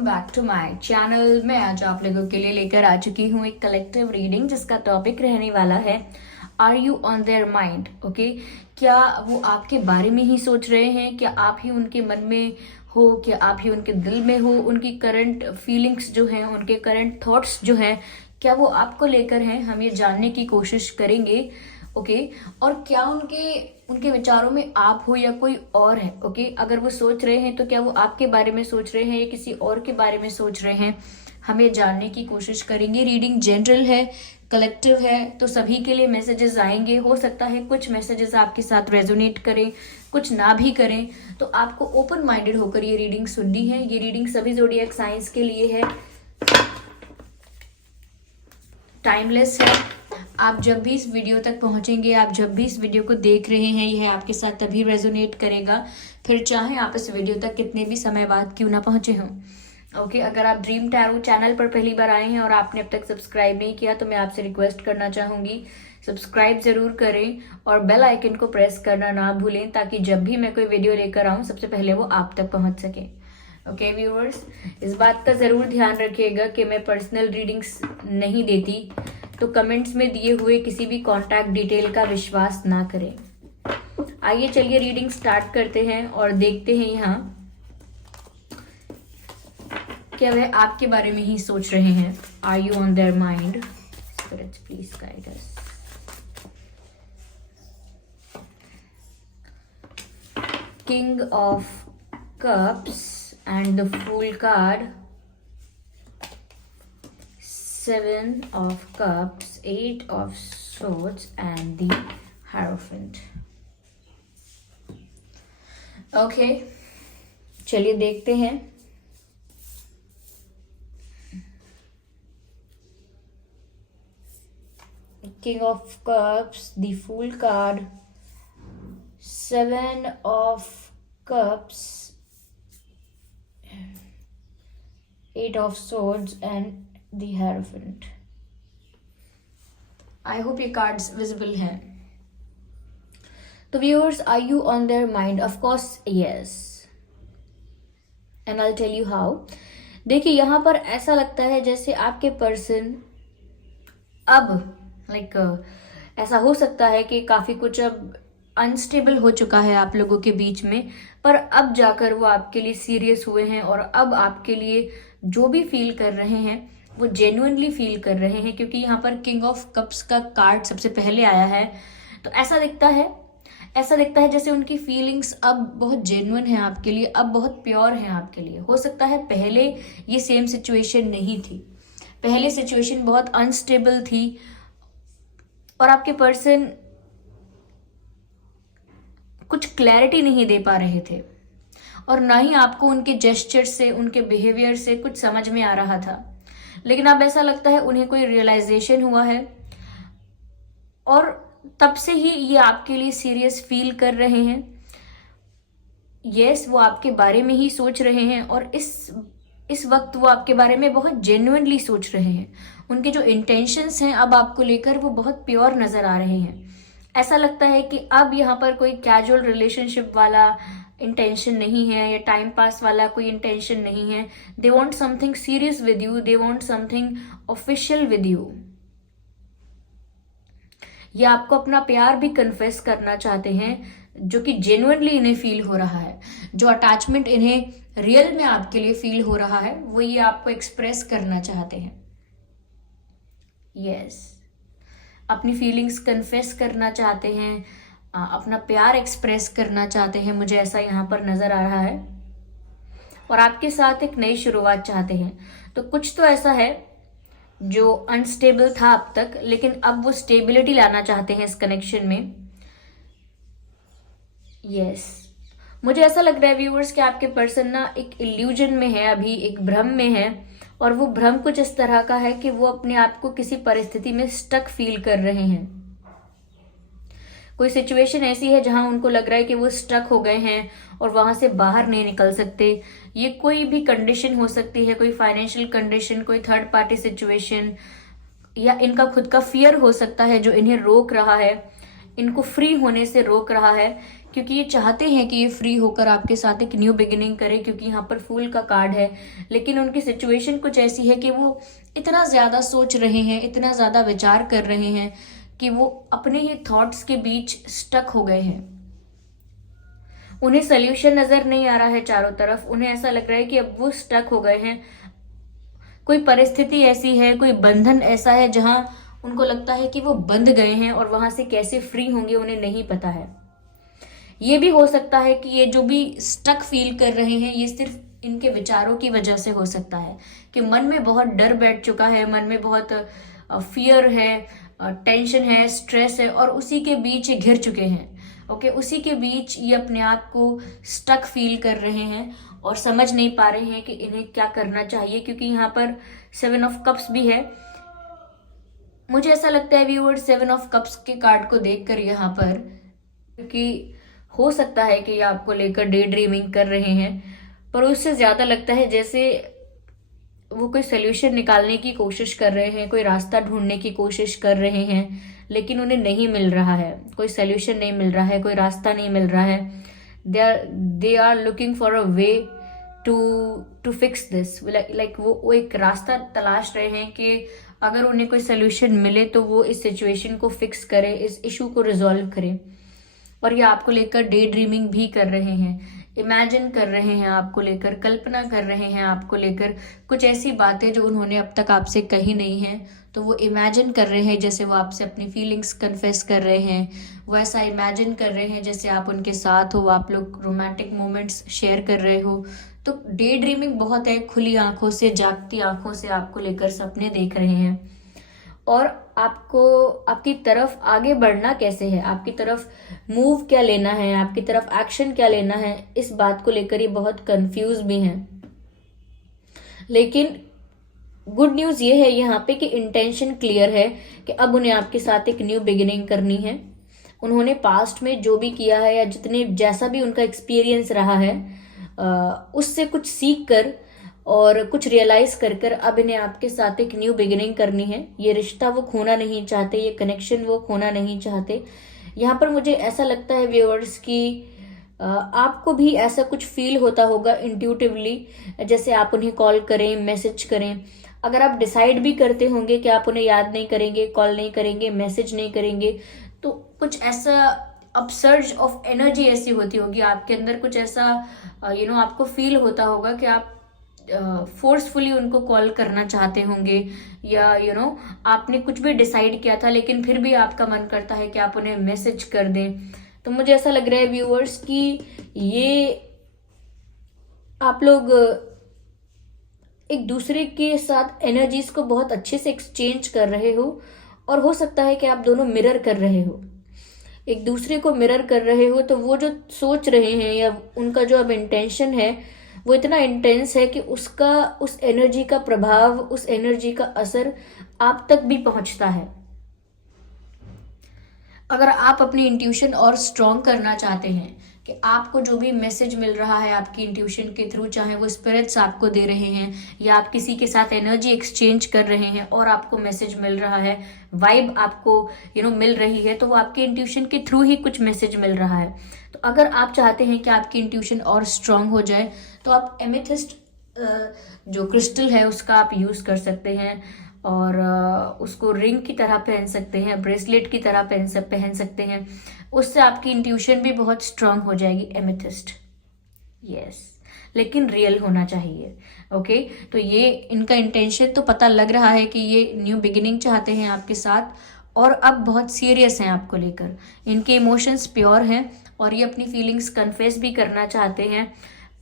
Back to my channel. मैं आज आप लोगों के लिए लेकर आ चुकी हूँ एक कलेक्टिव रीडिंग जिसका टॉपिक रहने वाला है are you on their mind. Okay, क्या वो आपके बारे में ही सोच रहे हैं? क्या आप ही उनके मन में हो? क्या आप ही उनके दिल में हो? उनकी करंट फीलिंग्स जो हैं, उनके करंट थॉट्स जो हैं, क्या वो आपको लेकर हैं? हम ये जानने की कोशिश करेंगे। ओके, और क्या उनके उनके विचारों में आप हो या कोई और है? ओके, अगर वो सोच रहे हैं तो क्या वो आपके बारे में सोच रहे हैं या किसी और के बारे में सोच रहे हैं? हम ये जानने की कोशिश करेंगे। रीडिंग जनरल है, कलेक्टिव है, तो सभी के लिए मैसेजेस आएंगे। हो सकता है कुछ मैसेजेस आपके साथ रेजोनेट करें, कुछ ना भी करें, तो आपको ओपन माइंडेड होकर ये रीडिंग सुननी है। ये रीडिंग सभी ज़ोडिएक साइंस के लिए है, टाइमलेस है। आप जब भी इस वीडियो तक पहुंचेंगे, आप जब भी इस वीडियो को देख रहे हैं, यह आपके साथ तभी रेजोनेट करेगा, फिर चाहे आप इस वीडियो तक कितने भी समय बाद क्यों ना पहुंचे हों। ओके, अगर आप ड्रीम टैरो चैनल पर पहली बार आए हैं और आपने अब तक सब्सक्राइब नहीं किया तो मैं आपसे रिक्वेस्ट करना चाहूंगी, सब्सक्राइब जरूर करें और बेल आइकन को प्रेस करना ना भूलें, ताकि जब भी मैं कोई वीडियो लेकर आऊं सबसे पहले वो आप तक पहुंच सके। ओके व्यूअर्स, इस बात का ज़रूर ध्यान रखिएगा कि मैं पर्सनल रीडिंग्स नहीं देती, तो कमेंट्स में दिए हुए किसी भी कॉन्टैक्ट डिटेल का विश्वास ना करें। आइए चलिए रीडिंग स्टार्ट करते हैं और देखते हैं यहाँ क्या वह आपके बारे में ही सोच रहे हैं। Are you on their mind? Spirits please guide us. King of cups and the Fool card, 7 of Cups, 8 of Swords and the Hierophant. Okay, चलिए देखते हैं। King of Cups, the Fool card, 7 of Cups, 8 of Swords and the Hierophant. I hope ये cards visible हैं। तो viewers, are you on their mind? Of course yes, and I'll tell you how. देखिए यहाँ पर ऐसा लगता है जैसे आपके पर्सन अब ऐसा हो सकता है कि काफी कुछ अब अनस्टेबल हो चुका है आप लोगों के बीच में, पर अब जाकर वो आपके लिए सीरियस हुए हैं और अब आपके लिए जो भी फील कर रहे हैं वो जेन्युइनली फील कर रहे हैं, क्योंकि यहाँ पर किंग ऑफ कप्स का कार्ड सबसे पहले आया है। तो ऐसा दिखता है जैसे उनकी फीलिंग्स अब बहुत जेन्युइन है आपके लिए, अब बहुत प्योर है आपके लिए। हो सकता है पहले ये सेम सिचुएशन नहीं थी, पहले सिचुएशन बहुत अनस्टेबल थी और आपके पर्सन कुछ क्लैरिटी नहीं दे पा रहे थे और ना ही आपको उनके जेस्चर से, उनके बिहेवियर से कुछ समझ में आ रहा था। लेकिन अब ऐसा लगता है उन्हें कोई रियलाइजेशन हुआ है और तब से ही ये आपके लिए सीरियस फील कर रहे हैं। यस, वो आपके बारे में ही सोच रहे हैं और इस वक्त वो आपके बारे में बहुत जेन्युइनली सोच रहे हैं। उनके जो इंटेंशंस हैं अब आपको लेकर वो बहुत प्योर नजर आ रहे हैं। ऐसा लगता है कि अब यहाँ पर कोई कैजुअल रिलेशनशिप वाला इंटेंशन नहीं है या टाइम पास वाला कोई इंटेंशन नहीं है। They want something serious with you, they want something official with you. ये आपको अपना प्यार भी कन्फेस करना चाहते हैं, जो कि जेन्युइनली इन्हें फील हो रहा है। जो अटैचमेंट इन्हें रियल में आपके लिए फील हो रहा है वो ये आपको एक्सप्रेस करना चाहते हैं। यस, अपनी फीलिंग्स कन्फेस करना चाहते हैं, अपना प्यार एक्सप्रेस करना चाहते हैं, मुझे ऐसा यहाँ पर नजर आ रहा है। और आपके साथ एक नई शुरुआत चाहते हैं। तो कुछ तो ऐसा है जो अनस्टेबल था अब तक, लेकिन अब वो स्टेबिलिटी लाना चाहते हैं इस कनेक्शन में। यस, मुझे ऐसा लग रहा है व्यूअर्स कि आपके पर्सन ना एक इल्यूजन में है, अभी एक भ्रम में है, और वो भ्रम कुछ इस तरह का है कि वो अपने आप को किसी परिस्थिति में स्टक फील कर रहे हैं। कोई सिचुएशन ऐसी है जहां उनको लग रहा है कि वो स्टक हो गए हैं और वहां से बाहर नहीं निकल सकते। ये कोई भी कंडीशन हो सकती है, कोई फाइनेंशियल कंडीशन, कोई थर्ड पार्टी सिचुएशन, या इनका खुद का फियर हो सकता है जो इन्हें रोक रहा है, इनको फ्री होने से रोक रहा है क्योंकि ये चाहते हैं कि ये फ्री होकर आपके साथ एक न्यू बिगिनिंग करे, क्योंकि यहाँ पर फूल का कार्ड है। लेकिन उनकी सिचुएशन कुछ ऐसी है कि वो इतना ज़्यादा सोच रहे हैं, इतना ज़्यादा विचार कर रहे हैं कि वो अपने ही थॉट्स के बीच स्टक हो गए हैं। उन्हें सोल्यूशन नज़र नहीं आ रहा है चारों तरफ। उन्हें ऐसा लग रहा है कि अब वो स्टक हो गए हैं। कोई परिस्थिति ऐसी है, कोई बंधन ऐसा है जहां उनको लगता है कि वो बंध गए हैं और वहां से कैसे फ्री होंगे उन्हें नहीं पता है। ये भी हो सकता है कि ये जो भी स्टक फील कर रहे हैं ये सिर्फ इनके विचारों की वजह से हो सकता है, कि मन में बहुत डर बैठ चुका है, मन में बहुत फियर है, टेंशन है, स्ट्रेस है, और उसी के बीच ये घिर चुके हैं। ओके, उसी के बीच ये अपने आप को स्टक फील कर रहे हैं और समझ नहीं पा रहे हैं कि इन्हें क्या करना चाहिए, क्योंकि यहाँ पर 7 ऑफ कप्स भी है। मुझे ऐसा लगता है व्यूअर्स 7 ऑफ कप्स के कार्ड को देखकर यहाँ पर, क्योंकि हो सकता है कि ये आपको लेकर डे ड्रीमिंग कर रहे हैं, पर उससे ज्यादा लगता है जैसे वो कोई सोल्यूशन निकालने की कोशिश कर रहे हैं, कोई रास्ता ढूंढने की कोशिश कर रहे हैं, लेकिन उन्हें नहीं मिल रहा है, कोई सोल्यूशन नहीं मिल रहा है, कोई रास्ता नहीं मिल रहा है। They are looking for a way to fix this, like वो एक रास्ता तलाश रहे हैं कि अगर उन्हें कोई सोल्यूशन मिले तो वो इस सिचुएशन को फिक्स करे, इस इशू को रिजॉल्व करे। और ये आपको लेकर डे ड्रीमिंग भी कर रहे हैं, इमेजिन कर रहे हैं आपको लेकर, कल्पना कर रहे हैं आपको लेकर, कुछ ऐसी बातें जो उन्होंने अब तक आपसे कही नहीं है, तो वो इमेजिन कर रहे हैं जैसे वो आपसे अपनी फीलिंग्स कन्फेस कर रहे हैं। वो ऐसा इमेजिन कर रहे हैं जैसे आप उनके साथ हो, आप लोग रोमांटिक मोमेंट्स शेयर कर रहे हो। तो डे ड्रीमिंग बहुत है, खुली आंखों से, जागती आंखों से आपको लेकर सपने देख रहे हैं। और आपको आपकी तरफ आगे बढ़ना कैसे है, आपकी तरफ मूव क्या लेना है, आपकी तरफ एक्शन क्या लेना है, इस बात को लेकर ये बहुत कंफ्यूज भी हैं। लेकिन गुड न्यूज ये है यहाँ पे कि इंटेंशन क्लियर है कि अब उन्हें आपके साथ एक न्यू बिगिनिंग करनी है। उन्होंने पास्ट में जो भी किया है या जैसा भी उनका एक्सपीरियंस रहा है उससे कुछ सीख कर और कुछ रियलाइज कर कर अब इन्हें आपके साथ एक न्यू बिगिनिंग करनी है। ये रिश्ता वो खोना नहीं चाहते, ये कनेक्शन वो खोना नहीं चाहते। यहाँ पर मुझे ऐसा लगता है व्यूअर्स कि आपको भी ऐसा कुछ फील होता होगा इंट्यूटिवली, जैसे आप उन्हें कॉल करें, मैसेज करें। अगर आप डिसाइड भी करते होंगे कि आप उन्हें याद नहीं करेंगे, कॉल नहीं करेंगे, मैसेज नहीं करेंगे, तो कुछ ऐसा अपसर्ज ऑफ एनर्जी ऐसी होती होगी आपके अंदर, कुछ ऐसा आपको फील होता होगा कि आप फोर्सफुली उनको कॉल करना चाहते होंगे, या आपने कुछ भी डिसाइड किया था लेकिन फिर भी आपका मन करता है कि आप उन्हें मैसेज कर दें। तो मुझे ऐसा लग रहा है व्यूअर्स कि ये आप लोग एक दूसरे के साथ एनर्जीज को बहुत अच्छे से एक्सचेंज कर रहे हो, और हो सकता है कि आप दोनों मिरर कर रहे हो, एक दूसरे को मिरर कर रहे हो। तो वो जो सोच रहे हैं या उनका जो अब इंटेंशन है वो इतना इंटेंस है कि उस एनर्जी का प्रभाव, उस एनर्जी का असर आप तक भी पहुंचता है। अगर आप अपनी इंट्यूशन और स्ट्रॉन्ग करना चाहते हैं कि आपको जो भी मैसेज मिल रहा है आपकी इंट्यूशन के थ्रू, चाहे वो स्पिरिट्स आपको दे रहे हैं या आप किसी के साथ एनर्जी एक्सचेंज कर रहे हैं और आपको मैसेज मिल रहा है, वाइब आपको मिल रही है, तो वो आपके इंट्यूशन के थ्रू ही कुछ मैसेज मिल रहा है। तो अगर आप चाहते हैं कि आपकी इंट्यूशन और स्ट्रॉन्ग हो जाए तो आप एमेथिस्ट जो क्रिस्टल है उसका आप यूज कर सकते हैं, और उसको रिंग की तरह पहन सकते हैं, ब्रेसलेट की तरह पहन सकते हैं। उससे आपकी इंट्यूशन भी बहुत स्ट्रांग हो जाएगी। एमेथिस्ट, यस, लेकिन रियल होना चाहिए। ओके, तो ये इनका इंटेंशन तो पता लग रहा है कि ये न्यू बिगिनिंग चाहते हैं आपके साथ, और अब बहुत सीरियस हैं आपको लेकर। इनके इमोशंस प्योर हैं और ये अपनी फीलिंग्स कन्फेस भी करना चाहते हैं,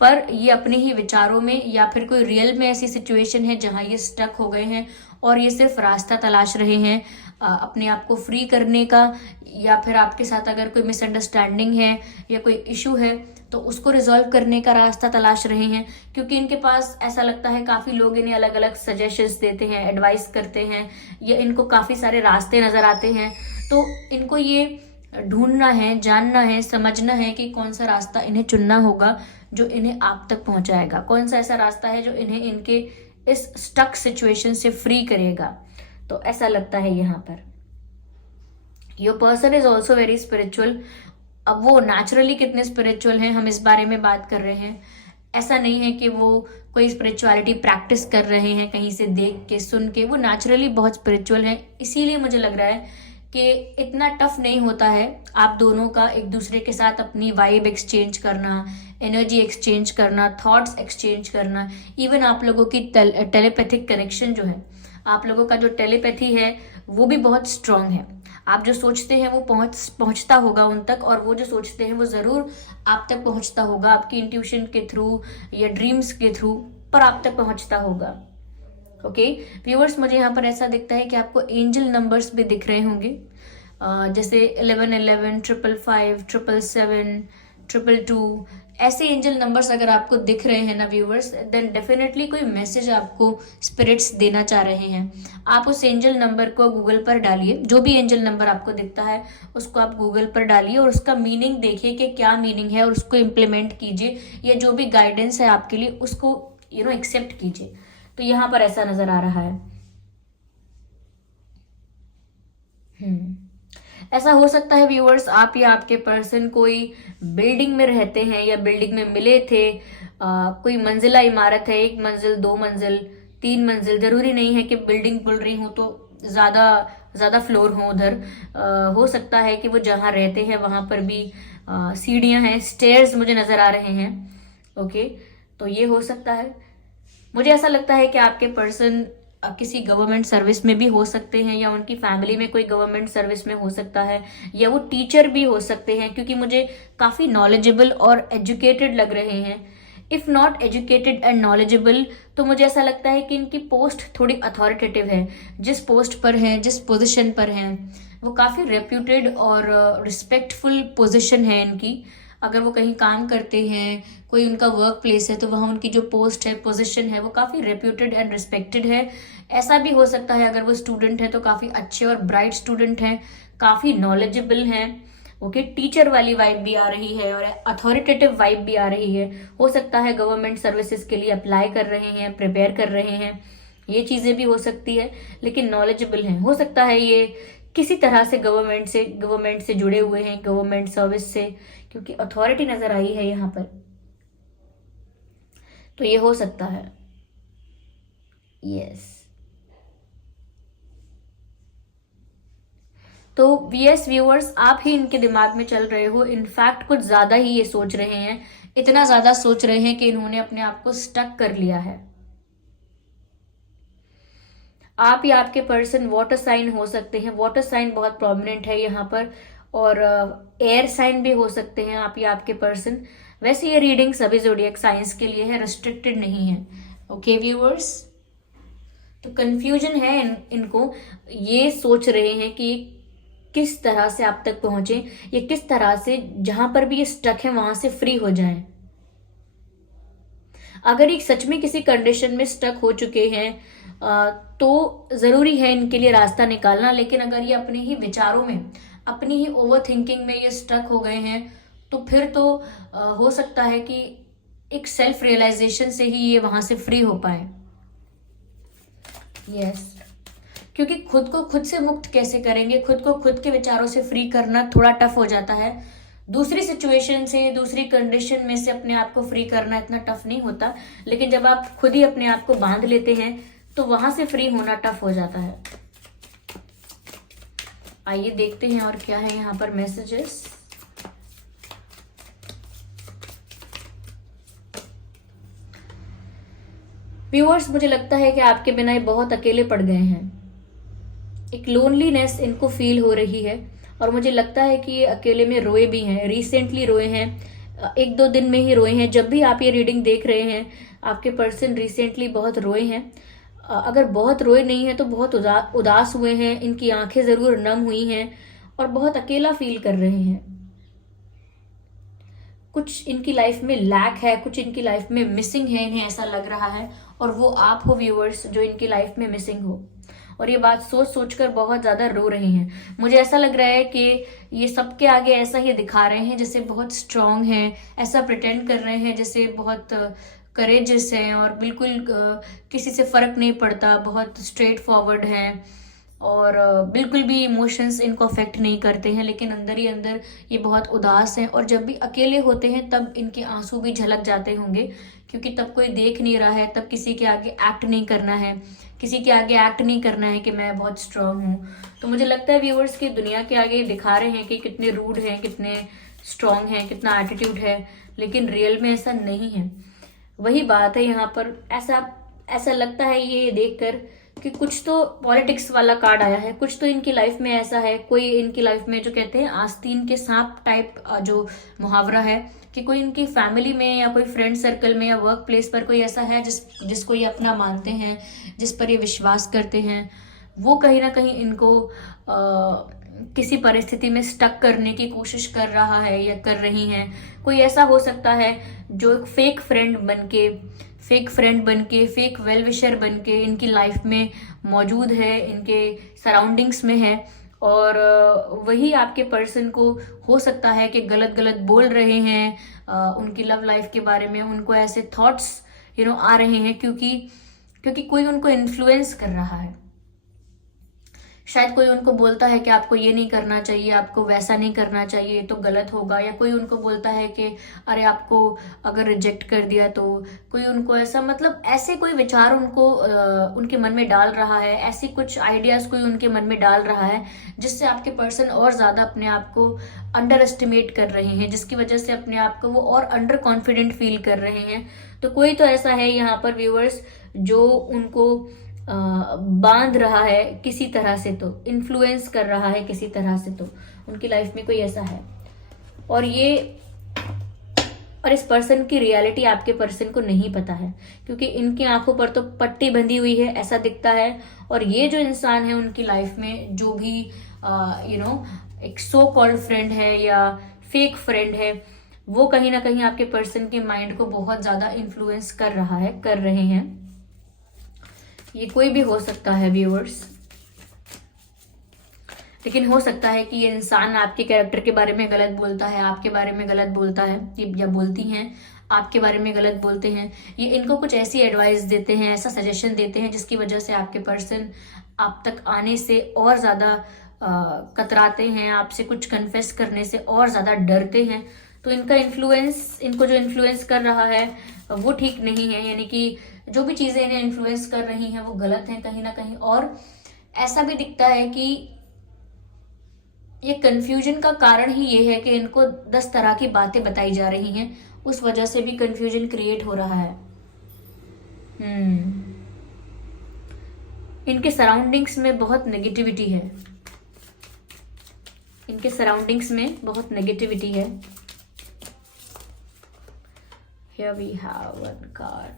पर ये अपने ही विचारों में या फिर कोई रियल में ऐसी सिचुएशन है जहां ये स्टक हो गए हैं और ये सिर्फ रास्ता तलाश रहे हैं अपने आप को फ्री करने का, या फिर आपके साथ अगर कोई मिसअंडरस्टैंडिंग है या कोई इशू है तो उसको रिजॉल्व करने का रास्ता तलाश रहे हैं। क्योंकि इनके पास ऐसा लगता है काफ़ी लोग इन्हें अलग अलग सजेशंस देते हैं, एडवाइस करते हैं, या इनको काफ़ी सारे रास्ते नज़र आते हैं। तो इनको ये ढूंढना है, जानना है, समझना है कि कौन सा रास्ता इन्हें चुनना होगा जो इन्हें आप तक पहुंचाएगा, कौन सा ऐसा रास्ता है जो इन्हें इनके इस स्टक सिचुएशन से फ्री करेगा। तो ऐसा लगता है यहाँ per your person is also very spiritual. अब वो नेचुरली कितने स्पिरिचुअल हैं, हम इस बारे में बात कर रहे हैं। ऐसा नहीं है कि वो कोई स्पिरिचुअलिटी प्रैक्टिस कर रहे हैं कहीं से देख के सुन के, वो नेचुरली बहुत स्पिरिचुअल हैं। इसीलिए मुझे लग रहा है कि इतना टफ नहीं होता है आप दोनों का एक दूसरे के साथ अपनी वाइब एक्सचेंज करना, एनर्जी एक्सचेंज करना, थॉट्स एक्सचेंज करना। इवन आप लोगों की टेलीपैथिक कनेक्शन जो है, आप लोगों का जो टेलीपैथी है वो भी बहुत स्ट्रांग है। आप जो सोचते हैं वो पहुंचता होगा उन तक, और वो जो सोचते हैं वो ज़रूर आप तक पहुंचता होगा, आपकी इंट्यूशन के थ्रू या ड्रीम्स के थ्रू, पर आप तक पहुंचता होगा। ओके व्यूअर्स, मुझे यहाँ पर ऐसा दिखता है कि आपको एंजल नंबर्स भी दिख रहे होंगे, जैसे 1111, 555, 777, 222, ऐसे एंजल नंबर्स अगर आपको दिख रहे हैं ना व्यूअर्स, देन डेफिनेटली कोई मैसेज आपको स्पिरिट्स देना चाह रहे हैं। आप उस एंजल नंबर को गूगल पर डालिए, जो भी एंजल नंबर आपको दिखता है उसको आप गूगल पर डालिए और उसका मीनिंग देखिए कि क्या मीनिंग है, और उसको इम्प्लीमेंट कीजिए, या जो भी गाइडेंस है आपके लिए उसको एक्सेप्ट कीजिए। तो यहाँ पर ऐसा नजर आ रहा है। ऐसा हो सकता है व्यूअर्स, आप या आपके पर्सन कोई बिल्डिंग में रहते हैं या बिल्डिंग में मिले थे। कोई मंजिला इमारत है, 1 मंजिल, 2 मंजिल, 3 मंजिल, जरूरी नहीं है कि बिल्डिंग बोल रही हूँ तो ज्यादा फ्लोर हो उधर। हो सकता है कि वो जहाँ रहते हैं वहां पर भी सीढ़ियां हैं, स्टेयर्स मुझे नजर आ रहे हैं। ओके, तो ये हो सकता है। मुझे ऐसा लगता है कि आपके पर्सन किसी गवर्नमेंट सर्विस में भी हो सकते हैं, या उनकी फैमिली में कोई गवर्नमेंट सर्विस में हो सकता है, या वो टीचर भी हो सकते हैं, क्योंकि मुझे काफी नॉलेजेबल और एजुकेटेड लग रहे हैं। If not educated and knowledgeable, तो मुझे ऐसा लगता है कि इनकी पोस्ट थोड़ी अथॉरिटेटिव है। जिस पोस्ट पर हैं, जिस पोजिशन पर हैं, वो काफी रेप्यूटेड और रिस्पेक्टफुल पोजिशन है इनकी। अगर वो कहीं काम करते हैं, कोई उनका वर्क प्लेस है, तो वहाँ उनकी जो पोस्ट है, पोजीशन है, वो काफ़ी रेप्यूटेड एंड रिस्पेक्टेड है। ऐसा भी हो सकता है अगर वो स्टूडेंट है तो काफ़ी अच्छे और ब्राइट स्टूडेंट हैं, काफ़ी नॉलेजेबल हैं। ओके, टीचर वाली वाइब भी आ रही है और अथॉरिटेटिव वाइब भी आ रही है। हो सकता है गवर्नमेंट सर्विसेज के लिए अप्लाई कर रहे हैं, प्रिपेयर कर रहे हैं, ये चीज़ें भी हो सकती है, लेकिन नॉलेजेबल हैं। हो सकता है ये किसी तरह से गवर्नमेंट से जुड़े हुए हैं, गवर्नमेंट सर्विस से, क्योंकि अथॉरिटी नजर आई है यहाँ पर, तो ये हो सकता है। यस, तो यस व्यूअर्स, आप ही इनके दिमाग में चल रहे हो। इनफैक्ट कुछ ज्यादा ही ये सोच रहे हैं, इतना ज्यादा सोच रहे हैं कि इन्होंने अपने आप को स्टक कर लिया है। आप या आपके पर्सन वाटर साइन हो सकते हैं, वाटर साइन बहुत प्रोमिनेंट है यहाँ पर, और एयर साइन भी हो सकते हैं आप या आपके पर्सन। वैसे ये रीडिंग सभी ज़ोडिएक साइंस के लिए है, रिस्ट्रिक्टेड नहीं है। ओके व्यूअर्स, तो कंफ्यूजन है इनको, ये सोच रहे हैं कि किस तरह से आप तक पहुंचे, या किस तरह से जहां पर भी ये स्टक है वहां से फ्री हो जाएं। अगर ये सच में किसी कंडीशन में स्टक हो चुके हैं तो जरूरी है इनके लिए रास्ता निकालना, लेकिन अगर ये अपने ही विचारों में, अपनी ही ओवर थिंकिंग में ये स्टक हो गए हैं, तो फिर तो हो सकता है कि एक सेल्फ रियलाइजेशन से ही ये वहां से फ्री हो पाए। यस, क्योंकि खुद को खुद से मुक्त कैसे करेंगे, खुद को खुद के विचारों से फ्री करना थोड़ा टफ हो जाता है। दूसरी सिचुएशन से, दूसरी कंडीशन में से अपने आप को फ्री करना इतना टफ नहीं होता, लेकिन जब आप खुद ही अपने आप को बांध लेते हैं तो वहां से फ्री होना टफ हो जाता है। आइए देखते हैं और क्या है यहाँ पर मैसेजेस। व्यूअर्स, मुझे लगता है कि आपके बिना ये बहुत अकेले पड़ गए हैं। एक लोनलीनेस इनको फील हो रही है, और मुझे लगता है कि ये अकेले में रोए भी हैं, रिसेंटली रोए हैं, 1-2 दिन में ही रोए हैं। जब भी आप ये रीडिंग देख रहे हैं, आपके पर्सन रिसेंटली बहुत रोए हैं। अगर बहुत रोए नहीं है तो बहुत उदास हुए हैं, इनकी आंखें जरूर नम हुई हैं और बहुत अकेला फील कर रहे हैं। कुछ इनकी लाइफ में लैक है, कुछ इनकी लाइफ में मिसिंग है, इन्हें ऐसा लग रहा है, और वो आप हो व्यूअर्स जो इनकी लाइफ में मिसिंग हो, और ये बात सोच सोचकर बहुत ज्यादा रो रहे हैं। मुझे ऐसा लग रहा है कि ये सबके आगे ऐसा ही दिखा रहे हैं जैसे बहुत स्ट्रांग हैं, ऐसा प्रिटेंड कर रहे हैं जैसे बहुत करेजियस हैं, और बिल्कुल किसी से फर्क नहीं पड़ता, बहुत स्ट्रेट फॉरवर्ड हैं, और बिल्कुल भी इमोशंस इनको अफेक्ट नहीं करते हैं, लेकिन अंदर ही अंदर ये बहुत उदास हैं। और जब भी अकेले होते हैं तब इनके आंसू भी झलक जाते होंगे, क्योंकि तब कोई देख नहीं रहा है, तब किसी के आगे एक्ट नहीं करना है, किसी के आगे एक्ट नहीं करना है कि मैं बहुत स्ट्रांग हूँ। तो मुझे लगता है व्यूअर्स की दुनिया के आगे दिखा रहे हैं कि कितने रूड हैं, कितने स्ट्रांग हैं, कितना एटीट्यूड है, लेकिन रियल में ऐसा नहीं है। वही बात है यहाँ पर, ऐसा ऐसा लगता है ये देखकर कि कुछ तो पॉलिटिक्स वाला कार्ड आया है, कुछ तो इनकी लाइफ में ऐसा है, कोई इनकी लाइफ में जो कहते हैं आस्तीन के सांप टाइप जो मुहावरा है, कि कोई इनकी फैमिली में या कोई फ्रेंड सर्कल में या वर्क प्लेस पर कोई ऐसा है जिसको ये अपना मानते हैं, जिस पर ये विश्वास करते हैं। वो कहीं ना कहीं इनको किसी परिस्थिति में स्टक करने की कोशिश कर रहा है या कर रही हैं। कोई ऐसा हो सकता है जो एक फेक फ्रेंड बनके फेक वेल विशर बनके इनकी लाइफ में मौजूद है, इनके सराउंडिंग्स में है, और वही आपके पर्सन को हो सकता है कि गलत गलत बोल रहे हैं उनकी लव लाइफ के बारे में। उनको ऐसे थॉट्स आ रहे हैं क्योंकि कोई उनको इन्फ्लुएंस कर रहा है। शायद कोई उनको बोलता है कि आपको ये नहीं करना चाहिए, आपको वैसा नहीं करना चाहिए, तो गलत होगा। या कोई उनको बोलता है कि अरे आपको अगर रिजेक्ट कर दिया तो, कोई उनको ऐसा मतलब ऐसे कोई विचार उनको उनके मन में डाल रहा है, ऐसी कुछ आइडियाज कोई उनके मन में डाल रहा है, जिससे आपके पर्सन और ज्यादा अपने आप को अंडर एस्टिमेट कर रहे हैं, जिसकी वजह से अपने आप को वो और अंडर कॉन्फिडेंट फील कर रहे हैं। तो कोई तो ऐसा है यहाँ पर व्यूअर्स जो उनको बांध रहा है किसी तरह से, तो इन्फ्लुएंस कर रहा है किसी तरह से, तो उनकी लाइफ में कोई ऐसा है। और इस पर्सन की रियलिटी आपके पर्सन को नहीं पता है, क्योंकि इनकी आंखों पर तो पट्टी बंधी हुई है ऐसा दिखता है। और ये जो इंसान है उनकी लाइफ में, जो भी एक सो कॉल्ड फ्रेंड है या फेक फ्रेंड है, वो कहीं ना कहीं आपके पर्सन के माइंड को बहुत ज्यादा इन्फ्लुएंस कर रहे हैं। ये कोई भी हो सकता है व्यूअर्स, लेकिन हो सकता है कि ये इंसान आपके कैरेक्टर के बारे में गलत बोलता है, आपके बारे में गलत बोलता है, या बोलती हैं आपके बारे में गलत बोलते हैं। ये इनको कुछ ऐसी एडवाइस देते हैं, ऐसा सजेशन देते हैं, जिसकी वजह से आपके पर्सन आप तक आने से और ज़्यादा कतराते हैं, आपसे कुछ कन्फेस करने से और ज़्यादा डरते हैं। तो इनको जो इन्फ्लुएंस कर रहा है वो ठीक नहीं है, यानी कि जो भी चीज़ें इन्हें इन्फ्लुएंस कर रही हैं वो गलत हैं कहीं ना कहीं। और ऐसा भी दिखता है कि ये कंफ्यूजन का कारण ही ये है कि इनको 10 तरह की बातें बताई जा रही हैं, उस वजह से भी कंफ्यूजन क्रिएट हो रहा है। इनके सराउंडिंग्स में बहुत नेगेटिविटी है, इनके सराउंडिंग्स में बहुत नेगेटिविटी है। Here we have one card.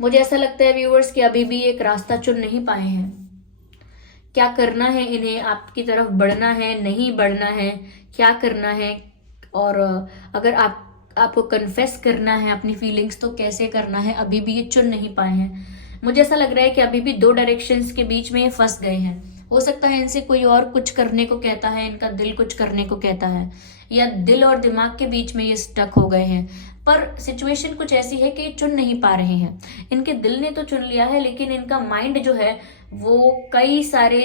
मुझे ऐसा लगता है व्यूअर्स कि अभी भी एक रास्ता चुन नहीं पाए हैं, क्या करना है इन्हें, आपकी तरफ बढ़ना है, नहीं बढ़ना है, क्या करना है। और अगर आपको कन्फेस करना है अपनी फीलिंग्स तो कैसे करना है, अभी भी ये चुन नहीं पाए हैं। मुझे ऐसा लग रहा है कि अभी भी 2 डायरेक्शंस के बीच में ये फंस गए हैं। हो सकता है इनसे कोई और कुछ करने को कहता है, इनका दिल कुछ करने को कहता है, या दिल और दिमाग के बीच में ये स्टक हो गए हैं। पर सिचुएशन कुछ ऐसी है कि चुन नहीं पा रहे हैं। इनके दिल ने तो चुन लिया है, लेकिन इनका माइंड जो है वो कई सारे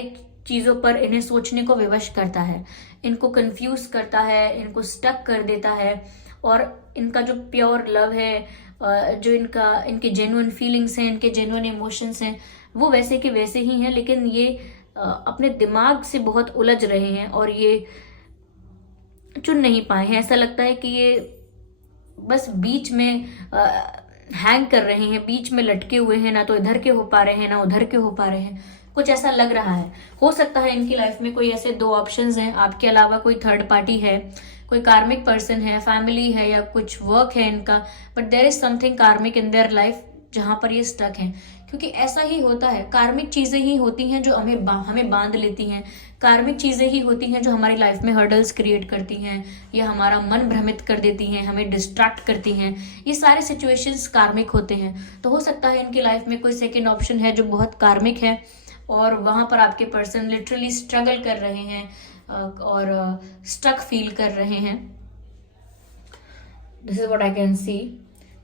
चीजों पर इन्हें सोचने को विवश करता है, इनको कंफ्यूज करता है, इनको स्टक कर देता है। और इनका जो प्योर लव है, जो इनके जेन्युइन फीलिंग्स हैं, इनके जेन्युइन इमोशंस हैं, वो वैसे के वैसे ही हैं, लेकिन ये अपने दिमाग से बहुत उलझ रहे हैं और ये चुन नहीं पाए हैं। ऐसा लगता है कि ये बस बीच में हैंग कर रहे हैं, बीच में लटके हुए हैं, ना तो इधर के हो पा रहे हैं ना उधर के हो पा रहे हैं, कुछ ऐसा लग रहा है। हो सकता है इनकी लाइफ में कोई ऐसे 2 ऑप्शंस हैं, आपके अलावा कोई थर्ड पार्टी है, कोई कार्मिक पर्सन है, फैमिली है, या कुछ वर्क है इनका, बट देयर इज समथिंग कार्मिक इन देयर लाइफ जहां पर ये स्टक हैं। क्योंकि ऐसा ही होता है, कार्मिक चीजें ही होती हैं जो हमें बांध लेती हैं, कार्मिक चीजें ही होती हैं जो हमारी लाइफ में हर्डल्स क्रिएट करती हैं, या हमारा मन भ्रमित कर देती हैं, हमें डिस्ट्रैक्ट करती हैं। ये सारे सिचुएशंस कार्मिक होते हैं। तो हो सकता है इनकी लाइफ में कोई सेकेंड ऑप्शन है जो बहुत कार्मिक है, और वहां पर आपके पर्सन लिटरली स्ट्रगल कर रहे हैं और स्टक फील कर रहे हैं। This is what I can see.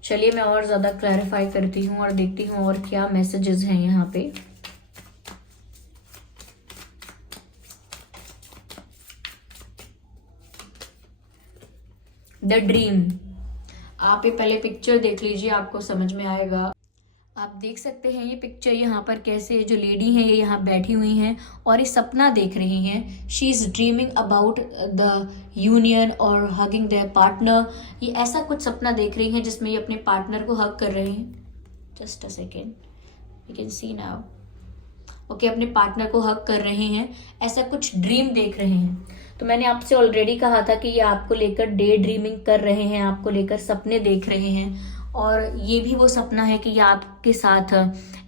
चलिए मैं और ज़्यादा क्लैरिफाई करती हूँ और देखती हूँ और क्या मैसेजेस हैं यहाँ पे। The dream. आप ये पहले पिक्चर देख लीजिए, आपको समझ में आएगा। आप देख सकते हैं ये पिक्चर यहाँ पर कैसे जो लेडी हैं ये यहाँ बैठी हुई हैं और ये सपना देख रही हैं। She is dreaming about the union और हगिंग देयर पार्टनर। ये ऐसा कुछ सपना देख रही हैं जिसमें ये अपने पार्टनर को हग कर रहे हैं। Just a second, you can see now. Okay, अपने पार्टनर को हग कर रहे हैं, ऐसा कुछ ड्रीम देख रहे हैं। तो मैंने आपसे ऑलरेडी कहा था कि ये आपको लेकर डे ड्रीमिंग कर रहे हैं, आपको लेकर सपने देख रहे हैं। और ये भी वो सपना है कि ये आपके साथ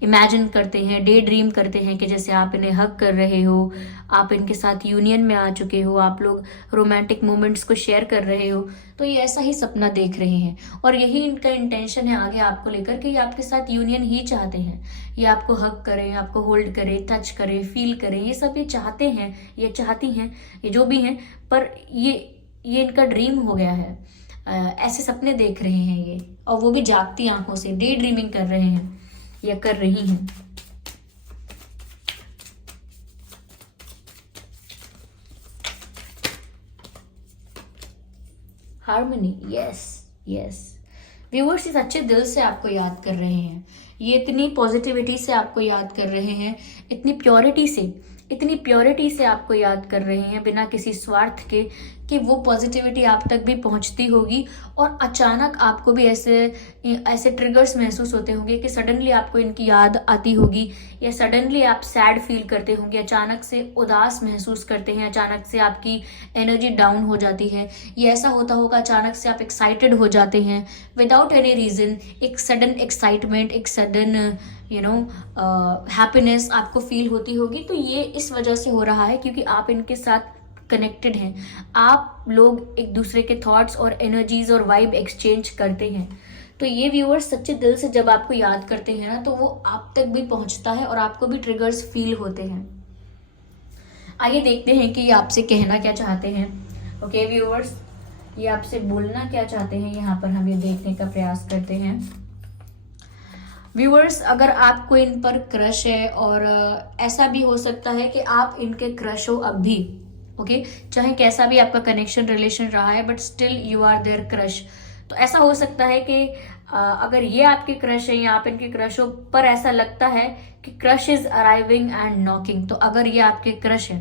इमेजिन करते हैं, डे ड्रीम करते हैं कि जैसे आप इन्हें हग कर रहे हो, आप इनके साथ यूनियन में आ चुके हो, आप लोग रोमांटिक मोमेंट्स को शेयर कर रहे हो। तो ये ऐसा ही सपना देख रहे हैं और यही इनका इंटेंशन है आगे आपको लेकर कि ये आपके साथ यूनियन ही चाहते हैं। ये आपको हग करें, आपको होल्ड करें, टच करें, फील करें, ये सब ये चाहते हैं, ये चाहती हैं, ये जो भी हैं। पर ये इनका ड्रीम हो गया है। ऐसे सपने देख रहे हैं ये, और वो भी जागती आंखों से, डे ड्रीमिंग कर रहे हैं या कर रही हैं। Harmony, yes yes. व्यूअर्स, ये सच्चे दिल से आपको याद कर रहे हैं, ये इतनी पॉजिटिविटी से आपको याद कर रहे हैं, इतनी प्योरिटी से आपको याद कर रहे हैं, बिना किसी स्वार्थ के, कि वो पॉजिटिविटी आप तक भी पहुंचती होगी। और अचानक आपको भी ऐसे ट्रिगर्स महसूस होते होंगे कि सडनली आपको इनकी याद आती होगी, या सडनली आप सैड फील करते होंगे, अचानक से उदास महसूस करते हैं, अचानक से आपकी एनर्जी डाउन हो जाती है। ये ऐसा होता होगा अचानक से आप एक्साइटेड हो जाते हैं विदाउट एनी रीज़न, एक सडन एक्साइटमेंट, एक सडन हैप्पीनेस आपको फील होती होगी। तो ये इस वजह से हो रहा है क्योंकि आप इनके साथ कनेक्टेड हैं, आप लोग एक दूसरे के थॉट्स और एनर्जीज और वाइब एक्सचेंज करते हैं। तो ये व्यूअर्स सच्चे दिल से जब आपको याद करते हैं ना, तो वो आप तक भी पहुंचता है और आपको भी ट्रिगर्स फील होते हैं। आइए देखते हैं कि ये आपसे कहना क्या चाहते हैं। ओके व्यूअर्स, ये आपसे बोलना क्या चाहते हैं, यहाँ पर हम ये देखने का प्रयास करते हैं। व्यूअर्स, अगर आपको इन पर क्रश है, और ऐसा भी हो सकता है कि आप इनके क्रश हो अब भी, ओके, चाहे कैसा भी आपका कनेक्शन रिलेशन रहा है, but still you are their crush. तो ऐसा हो सकता है कि अगर ये आपके क्रश है या आप इनके क्रश हो, पर ऐसा लगता है कि crush is arriving and knocking. तो अगर ये आपके क्रश है,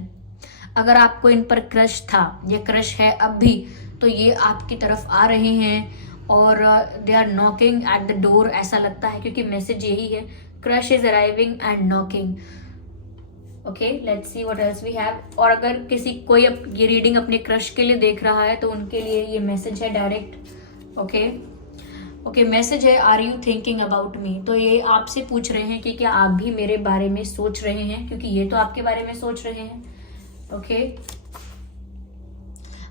अगर आपको इन पर क्रश था, ये क्रश है अब भी, तो ये आपकी तरफ आ रहे हैं और they are knocking at the door, ऐसा लगता है, क्योंकि मैसेज यही है, crush is arriving and knocking. Okay, let's see what else we have. और अगर कोई ये रीडिंग अपने क्रश के लिए देख रहा है, तो उनके लिए ये मैसेज है डायरेक्ट। ओके, मैसेज है, are you thinking about me. तो ये आपसे पूछ रहे हैं कि क्या आप भी मेरे बारे में सोच रहे हैं, क्योंकि ये तो आपके बारे में सोच रहे हैं। Okay,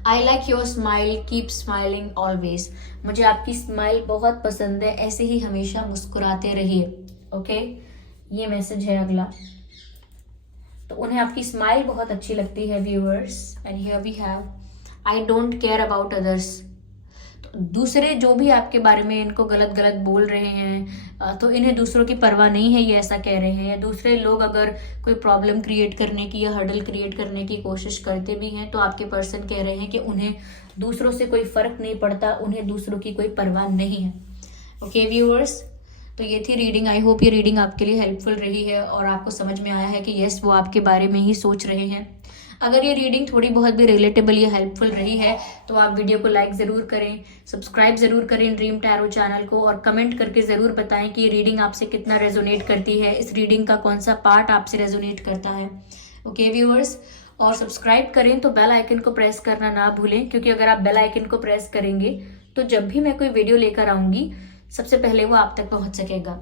I like your smile, keep smiling always. मुझे आपकी स्माइल बहुत पसंद है, ऐसे ही हमेशा मुस्कुराते रहिए। ओके, ये मैसेज है अगला। तो उन्हें आपकी स्माइल बहुत अच्छी लगती है viewers. And here we have, I don't care about others. तो दूसरे जो भी आपके बारे में इनको गलत बोल रहे हैं, तो इन्हें दूसरों की परवाह नहीं है, ये ऐसा कह रहे हैं। या दूसरे लोग अगर कोई प्रॉब्लम क्रिएट करने की या हर्डल क्रिएट करने की कोशिश करते भी हैं, तो आपके पर्सन कह रहे हैं कि उन्हें दूसरों से कोई फर्क नहीं पड़ता, उन्हें दूसरों की कोई परवाह नहीं है। ओके व्यूअर्स, तो ये थी रीडिंग। आई होप ये रीडिंग आपके लिए हेल्पफुल रही है और आपको समझ में आया है कि यस, वो आपके बारे में ही सोच रहे हैं। अगर ये रीडिंग थोड़ी बहुत भी रिलेटेबल या हेल्पफुल रही है, तो आप वीडियो को लाइक ज़रूर करें, सब्सक्राइब ज़रूर करें ड्रीम टैरो चैनल को, और कमेंट करके ज़रूर बताएं कि ये रीडिंग आपसे कितना रेजोनेट करती है, इस रीडिंग का कौन सा पार्ट आपसे रेजोनेट करता है। ओके व्यूअर्स, और सब्सक्राइब करें तो बेल आइकन को प्रेस करना ना भूलें, क्योंकि अगर आप बेल आइकन को प्रेस करेंगे तो जब भी मैं कोई वीडियो लेकर आऊँगी, सबसे पहले वो आप तक पहुँच सकेगा।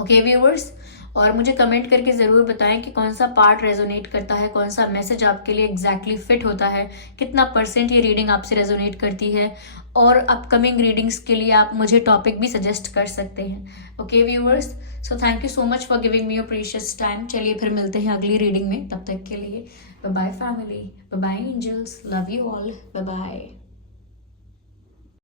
ओके व्यूअर्स, और मुझे कमेंट करके ज़रूर बताएं कि कौन सा पार्ट रेजोनेट करता है, कौन सा मैसेज आपके लिए एग्जैक्टली फिट होता है, कितना % ये रीडिंग आपसे रेजोनेट करती है, और अपकमिंग रीडिंग्स के लिए आप मुझे टॉपिक भी सजेस्ट कर सकते हैं। Okay viewers, so thank you so much for giving me your precious time. चलिए फिर मिलते हैं अगली रीडिंग में, तब तक के लिए bye bye family, bye bye angels, love you all, bye bye.